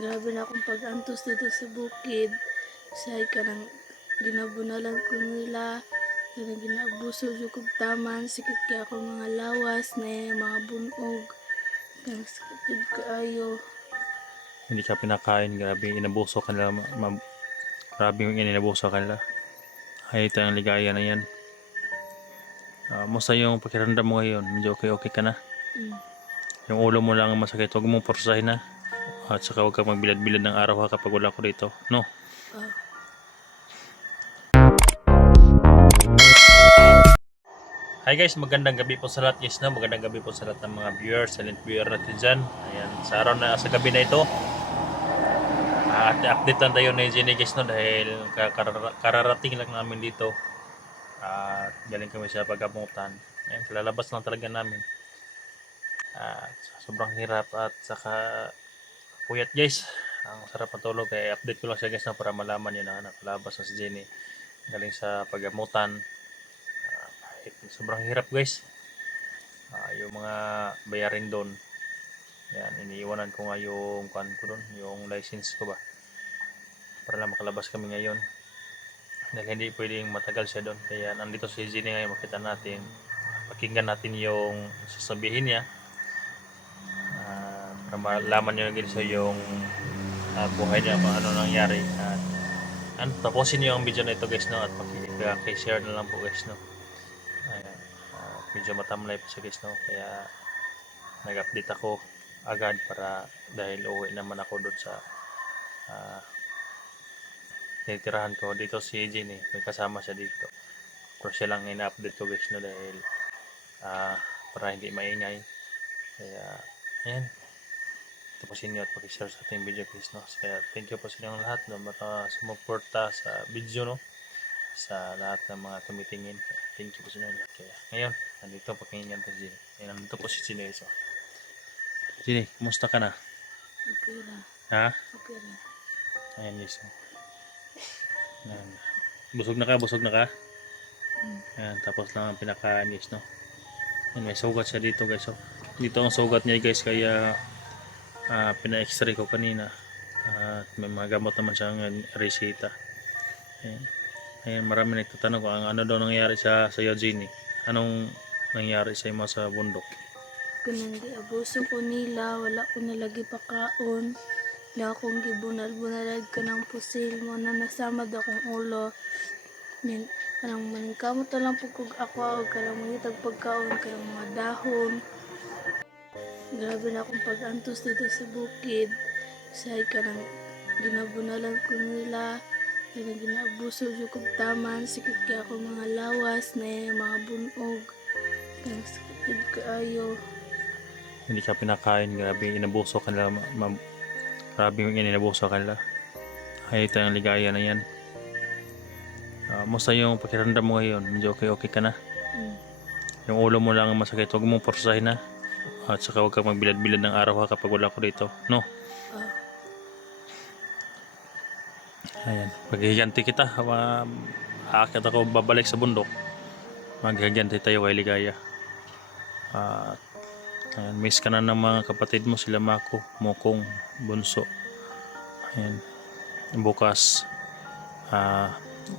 Grabe na akong pag-antos dito sa bukid. Say ka nang ginabunalan ko nila. Kanang ginaabuso yung kong taman. Sikit kaya ako mga lawas na mga bunog. Kanang sakit kaayo. Hindi ka pinakain, grabe inabuso ka nila, grabe yung inabuso ka nila. Ay, ito ang ligaya na yan. Musta yung pakiramdam mo ngayon? Medyo okay ka na? Mm. Yung ulo mo lang ang masakit, huwag mong porsahin na. At saka huwag kang magbilad-bilad ng araw ha kapag wala ko dito, no? Ah, Hi guys, magandang gabi po sa lahat guys, no? Magandang gabi po sa lahat ng mga viewers, silent viewer natin dyan. Ayan, sa araw na, sa gabi na ito, update lang tayo na Jenny guys, no? Dahil kararating lang namin dito. At galing kami sa pag-abutan. Ayan, lalabas lang talaga namin. At sobrang hirap at saka puyat guys. Ang sarap matulog, kaya update ko lang siya guys, no? Para malaman nyo na nakalabas na si Jenny. Galing sa pag-amutan. Sobrang hirap guys. Yung mga bayarin doon, yan, iniiwanan ko nga yung kan ko doon, yung license ko ba, para lang makalabas kami ngayon dahil hindi pwedeng matagal siya doon. Kaya nandito si Jenny ngayon, makita natin, pakinggan natin yung sasabihin niya, para malaman nyo guys yung buhay niya, kung ano nangyari. At tapusin niyo ang video na ito guys, no? At paki-share na lang po guys, no? Ayan, medyo matamlay po siya guys, no? Kaya nag-update ako agad para, dahil uwi naman ako doon sa tinitirahan ko dito. Si Jenny, may kasama siya dito, pero siya lang ina-update ko guys, no? Dahil para hindi maingay. Kaya ayan, tapusin nyo at pakishare sa ating video guys, no? Kaya thank you po sa inyong lahat na sumuporta sa video, no? Sa lahat ng mga tumitingin, thank you po sa inyong lahat. Kaya ngayon, nandito pakinggan po si Jenny. Ayan, nandito po si Jenny guys, oh. Jenny, kumusta ka na? okay na. Ha? Okay na. Ayan guys, oh. Ayan. Busog na ka, busog na ka. Ayan, tapos lang ang pinakain guys, no? Ayan, may sugat siya dito guys, oh. Dito ang sugat niya guys, kaya pina-x-ray ko kanina. At may mga gamot naman siyang resita. Ayan. Ayan, marami nagtatanong kung ano daw nangyari sa Jenny. Anong nangyari sa mo sa bundok? Kanang giabuso ko nila. Wala ko nalagi pakaon. Na akong gibunal-bunalad ka ng pusil mo na nasamad akong ulo. Kanang maningkamot na lang po kog ako. Kanang mangitag pagkaon. Kanang mga dahon. Grabe na akong pag-antos dito sa bukid. Say ka nang ginabunalan ko nila. Kanang ginaabuso yung kong taman. Sikit kaya ako mga lawas na mga bunog. Kanang sakit kaayo. Hindi ka pinakain, grabe inabuso ka nila, grabe yung inabuso ka nila. Ay, ito ang ligaya na yan. Musta yung pakiramdam mo ngayon? Medyo okay ka na? Mm. Yung ulo mo lang ang masakit, huwag mong porsahin na. At saka huwag kang magbilad-bilad ng araw ha kapag wala ko dito, no? Ah, Ayan, paghihiganti kita, aakit ako babalik sa bundok, maghihiganti tayo kay Ligaya. Ayan, miss ka na ng mga kapatid mo, sila Mako, Mokong, Bunso. Ayan, bukas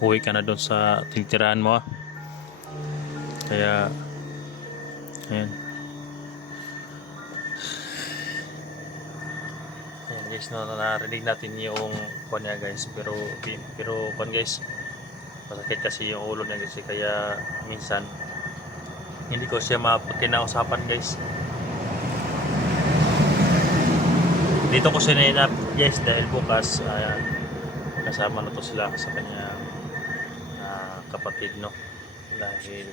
uwi ka na doon sa tinitirahan mo, kaya ayan. Ayan guys, no, narinig natin yung kwan niya guys, pero kwan guys, masakit kasi yung ulo niya guys, kaya minsan hindi ko siya mapagkinausapan guys. Dito ko sininap guys dahil bukas kasama na to sila sa kanyang kapatid, no? Dahil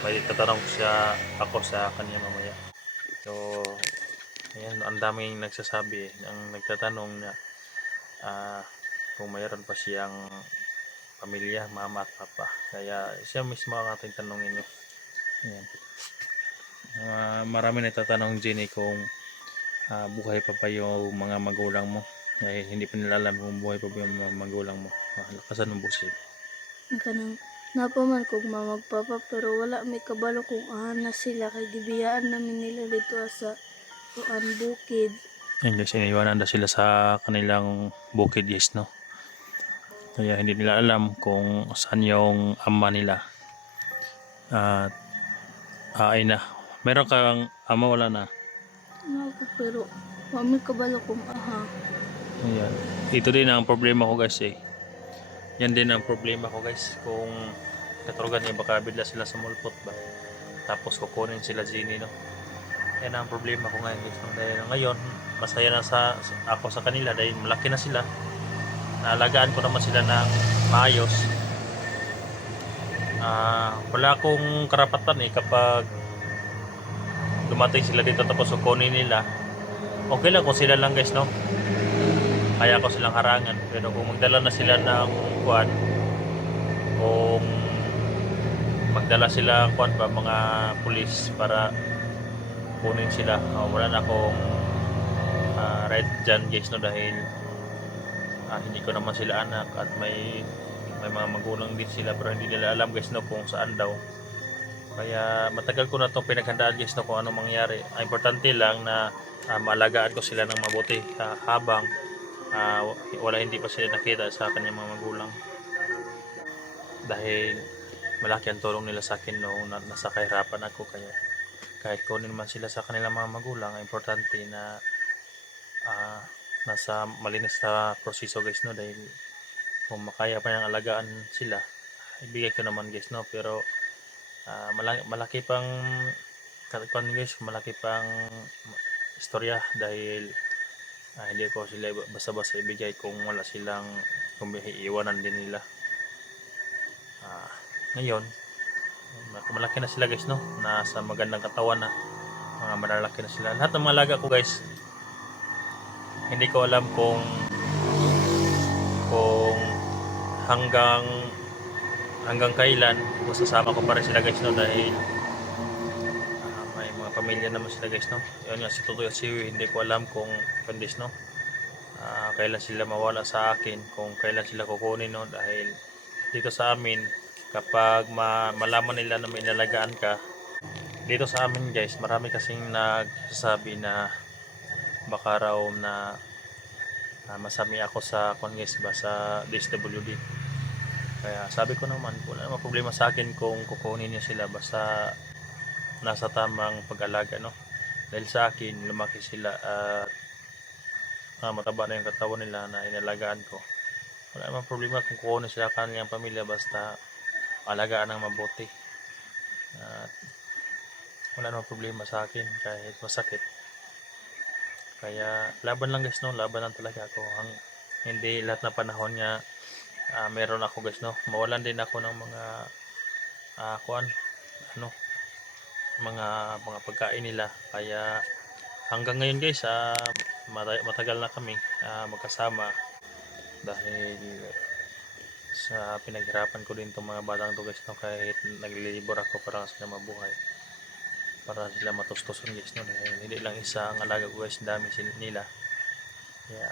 may tatanong siya ako sa kanya mamaya. So ayan, ang daming nagsasabi, ang nagtatanong na kung mayroon pa siyang pamilya, mama at papa. Kaya siya mismo ang ating tanongin nyo. Ayan. Marami nagtatanong Jenny kung buhay pa ba yung mga magulang mo. Hindi pa nila alam kung buhay pa ba yung mga magulang mo. Lakasan ng busil. kanang napaman kog mamagpapa pero wala may kabalo kung na sila kay gibiyaan namin nila dito sa bukid. Ayun guys, iniwanan na sila sa kanilang bukid guys, no. Kaya hindi nila alam kung saan yung ama nila. At ay na. Meron kang ama, wala na. Ano ako pero mami kabalo kong aha. Ayan. Ito din ang problema ko guys eh. Yan din ang problema ko guys. Kung katurugan niya baka bigla sila sumulpot ba. Tapos kukunin sila Genie, no. Yan ang problema ko ngayon guys. Dahil ngayon, masaya na ako sa kanila dahil malaki na sila. Naalagaan ko naman sila ng maayos. Wala akong karapatan eh kapag dumating sila dito tapos kukunin nila. Okay lang kung sila lang guys, no. Kaya ko silang harangan. Pero kung magdala na sila ng kuwan, kung magdala sila kuwan ba mga pulis para kunin sila, wala na akong right dyan guys, no, dahil hindi ko naman sila anak at may mga magulang din sila pero hindi nila alam guys, no, kung saan daw. Kaya matagal ko na itong pinaghandaan guys, no, kung ano mangyari. Importante lang na maalagaan ko sila ng mabuti habang hindi pa sila nakita sa kanyang mga magulang, dahil malaki ang tulong nila sa akin noong nasa kahirapan ako. Kaya kahit kunin man sila sa kanilang mga magulang, importante na nasa malinis na proseso guys, no, dahil kung makaya pa niyang alagaan sila, ibigay ko naman guys, no. Pero malaki pang guys, malaki pang istorya dahil hindi ko sila basta-basta ibigay kung wala silang, kung iiwanan din nila. Ngayon malaki na sila guys, no, nasa magandang katawan na, mga malalaki na sila lahat ng mga alaga ko guys. Hindi ko alam kung hanggang kailan masasama ko pa rin sila guys, no, dahil may mga pamilya naman sila guys, no. Yun nga, si Tutoy at si Uy, hindi ko alam kung kandis, no, kailan sila mawala sa akin, kung kailan sila kukunin, no, dahil dito sa amin kapag malaman nila na may inalagaan ka dito sa amin guys, marami kasing nagsasabi na baka raw na masami ako sa guys ba sa DSWD. Kaya sabi ko naman, wala namang problema sa akin kung kukunin niyo sila basta nasa tamang pag-alaga, no. Dahil sa akin lumaki sila at mataba na yung katawan nila na inalagaan ko. Wala namang problema kung kukunin sila kanilang pamilya basta alagaan ng mabuti. At wala namang problema sa akin kahit masakit. Kaya laban lang guys, no, laban lang talaga ako. Hindi lahat na panahon nga meron ako guys, no. Mawalan din ako ng mga mga pagkain nila. Kaya hanggang ngayon guys, matagal na kami magkasama dahil sa pinaghirapan ko din itong mga batang to guys, no, kahit naglilibor ako para sila mabuhay, para sila matustusan guys, no, dahil hindi lang isa ang alaga ko guys, dami nila. Kaya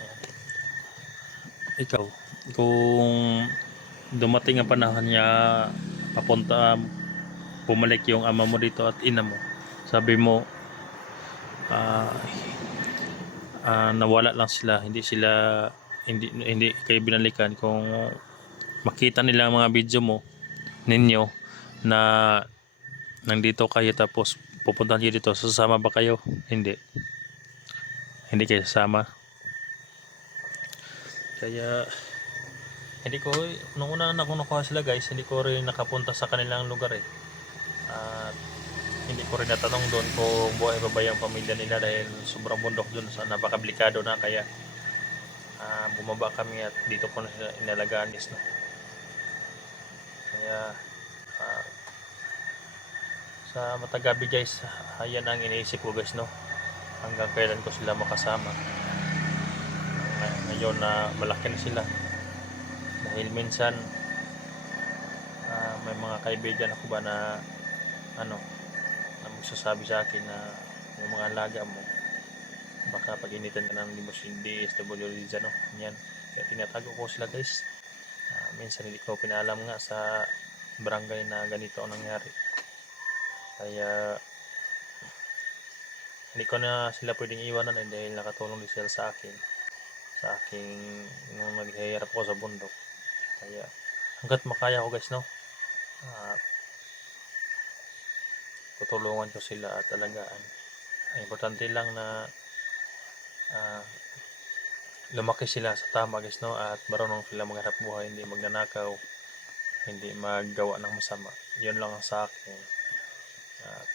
ayan. Ikaw, kung dumating ang panahon niya bumalik yung ama mo dito at ina mo, sabi mo nawala lang sila, hindi kayo binalikan, kung makita nila ang mga video ninyo na nandito kayo tapos pupuntahan kayo dito, sasama ba kayo? Hindi kayo sasama. Kaya hindi ko, nung una na nakuha sila guys, hindi ko rin nakapunta sa kanilang lugar eh. At hindi ko rin natanong doon kung buhay pa ba yung pamilya nila dahil sobrang bundok doon, sa napakablikado na. Kaya bumaba kami at dito ko na sila inalagaan guys, no. Kaya sa matagabi guys, ayan ang iniisip ko guys, no, hanggang kailan ko sila makasama. Ngayon na malaki na sila, dahil minsan may mga kaibigan ako ba na magsasabi sa akin na yung mga alaga mo baka pag-initan ka ng DSWD dyan, no, yan. Kaya tinatago ko sila guys. Minsan hindi ko pinaalam nga sa barangay na ganito ang nangyari. Kaya hindi ko na sila pwedeng iwanan dahil nakatulong din sila sa akin. Sa aking nung naghihirap ako sa bundok. Kaya hangga't makaya ko guys, no, ah, tutulungan ko sila at alagaan. Ang importante lang na ah, lumaki sila sa tama guys, no, at marunong sila maghanap buhay, hindi magnanakaw, hindi maggawa ng masama. Yun lang ang sa akin. At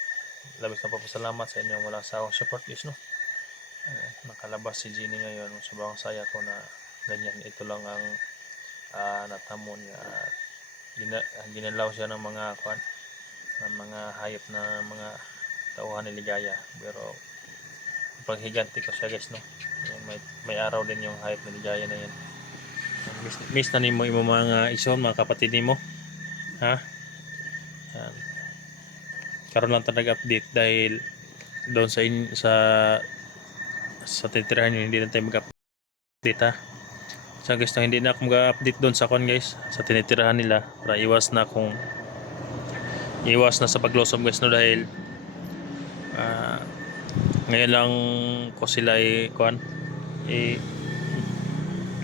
labis na papasalamat sa inyong walang sawang support guys, no. Nakalabas si Jenny ngayon, sobrang saya ko na ganyan. Ito lang ang natamo niya at ginalaw siya ng mga ng mga hayop na mga tauhan ni Ligaya. Pero paghiganti ko siya guys, no. Yan, may araw din yung hayop ni Ligaya na yan. Miss na nimo imo mga ison, mga kapatid nimo, ha? Yan. Karon lang ta nag-update dahil doon sa titirahan nyo hindi na tayo mag-update, ha. So guys, no, hindi na ako mag-update doon sa guys, sa tinitirahan nila, para iwas na sa paglosom guys, no, dahil ngayon lang ko sila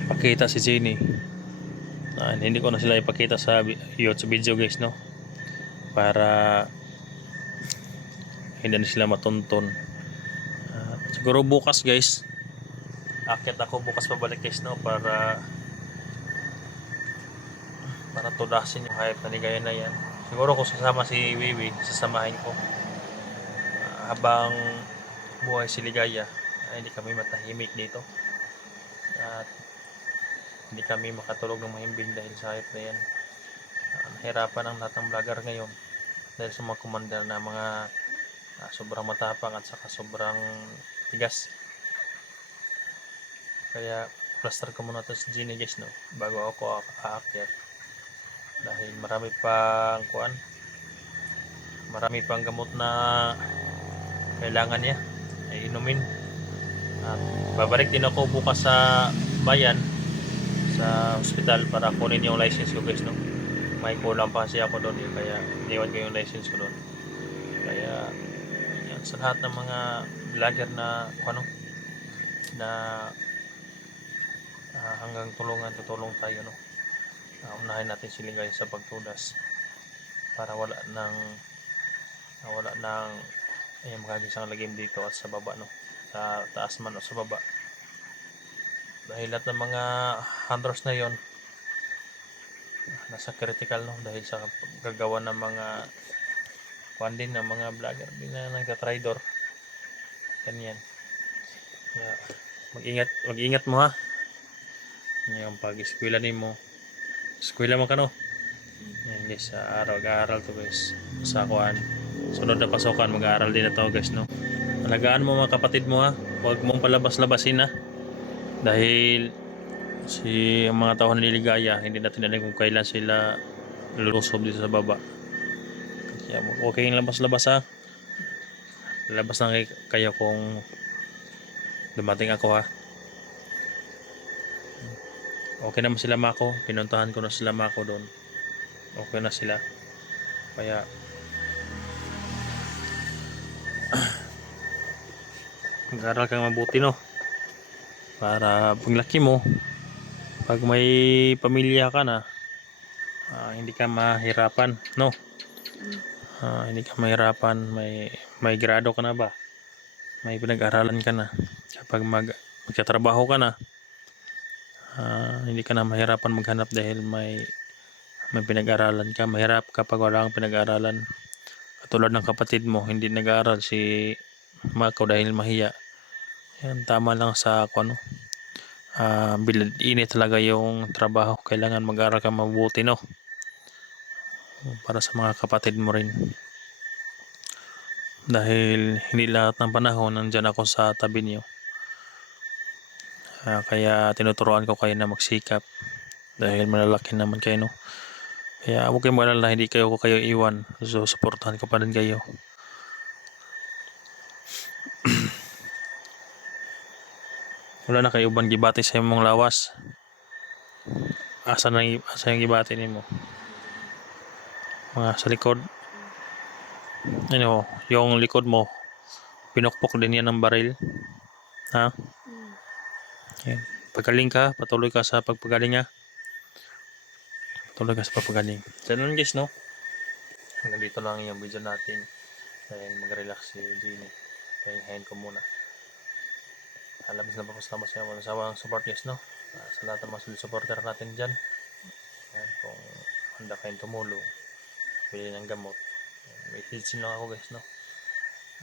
pakita si Jenny. Hindi ko na sila ipakita sa video guys, no, para hindi na sila matunton. Siguro bukas guys, akit ako bukas pabalik guys, no, para tudasin yung hayop na Ligaya na yan. Siguro kung sasama si Wiwi, sasamahin ko habang buhay si Ligaya. Hindi kami matahimik dito at hindi kami makatulog ng mahimbing dahil sa hayop na yan. Nahirapan ang lahat ng vlogger ngayon dahil sa mga commander na mga sobrang matapang at saka sobrang tigas. Kaya plaster ko muna to si Jenny guys, no, bago ako aakyat, dahil marami pang gamot na kailangan niya ay inumin. At babalik din ako bukas sa bayan, sa hospital, para kunin yung license ko guys, no. May kulang pa kasi ako doon, kaya iniwan ko yung license ko doon. Kaya yan, sa lahat ng mga vlogger na hanggang tutulong tayo, no. Unahin natin si Ligaya sa pagtudas para wala nang magagisang lagim dito at sa baba, no, sa taas man o sa baba, dahil lahat ng mga hunters na yon nasa critical, no, dahil sa gagawa ng mga din ng mga vlogger din na nagka-tridor ganyan. Kaya mag-ingat mo, ha, yung pag-eskwela nimo. Eskwela mo ka, no. Yan guys, araw-aral to guys, sa sunod na pasokan mag-aaral din na to guys, no. Alagaan mo mga kapatid mo, ha, huwag mong palabas-labasin, ha, dahil ang mga tao na Ligaya hindi natin alam kung kailan sila lulusob dito sa baba. Kaya huwag kayong labas-labas, ha. Lalabas na kayo kung dumating ako, ha. Okay naman sila Mako, pinuntahan ko na sila Mako doon, okay na sila. Kaya mag-aral kang mabuti, no, para paglaki mo, pag may pamilya ka na, hindi ka mahirapan, no. Hindi ka mahirapan, may grado ka na ba, may pinag-aralan ka na, kapag magtatrabaho ka na, hindi ka na mahirapan maghanap dahil may pinag-aralan ka. Mahirap kapag wala kang pinag-aralan, katulad ng kapatid mo, hindi nag-aaral si Mako dahil mahiya. Yan, tama lang sa bilad init talaga yung trabaho. Kailangan mag-aaral ka mabuti, no, para sa mga kapatid mo rin, dahil hindi lahat ng panahon nandyan ako sa tabi niyo. Kaya tinuturuan ko kayo na magsikap dahil malalaki naman kayo, no. Kaya huwag kayong mag-alala, hindi kayo iwan. So suportahan ko pa rin kayo. Wala na kayo uban gibati sa imong lawas. Asa yung gibati nimo? Mga sa likod. Yung likod mo Pinukpok din yan ng baril. Ha? Mm. Yan. Pagaling ka, patuloy ka sa pagpagaling ha. Patuloy ka sa pagpagaling. So yun guys, no? Hanggang dito lang yung video natin. Dahil mag-relax si Genie. Pahingahin ko muna. Labis na papasalamat sa mga nasawang support guys, no? Sa lahat ng mga solid supporter natin dyan. Ayan, kung handa kayong tumulong, bili ng gamot. May teaching lang ako guys, no?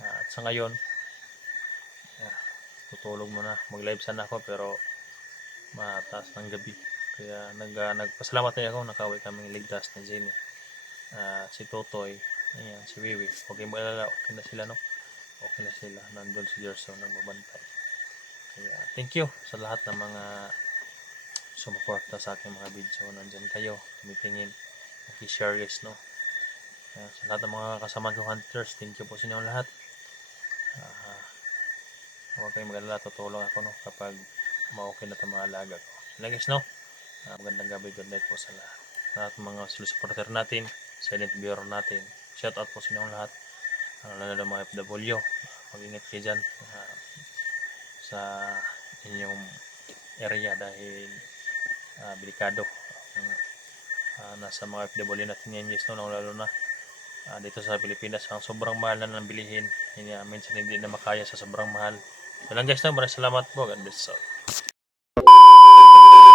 At sa ngayon, tutulog muna. Mag-live sana ako pero mataas ng gabi. Kaya nagpasalamat tayo ako, nakaway kaming ligtas ni Jenny. Si Totoy, ayan, si Wiwi. Okay mo alala, okay na sila, no? Okay na sila. Nandun si Gerson nagbabantay. Kaya thank you sa lahat ng mga sumuporta sa aking mga video. Nandyan kayo, tumitingin, nag-share guys, no? Sa lahat ng mga kasama ko hunters, thank you po sa inyong lahat. Huwag kayong mag-alala, tutulong ako, no? Kapag ma-okay na itong mga alaga ko. Sila guys, no? Magandang gabi, good night po sa lahat. Lahat ng mga supporter natin, silent viewer natin. Shout out po sa inyong lahat. Lalo na mga FW. Mag-ingat kayo dyan sa inyong area dahil delikado nasa mga FW natin ngayon guys, no? Lalo na dito sa Pilipinas, ang sobrang mahal na ng bilihin. Minsan hindi na makaya sa sobrang mahal. So lang guys, no? Maraming salamat po. God bless.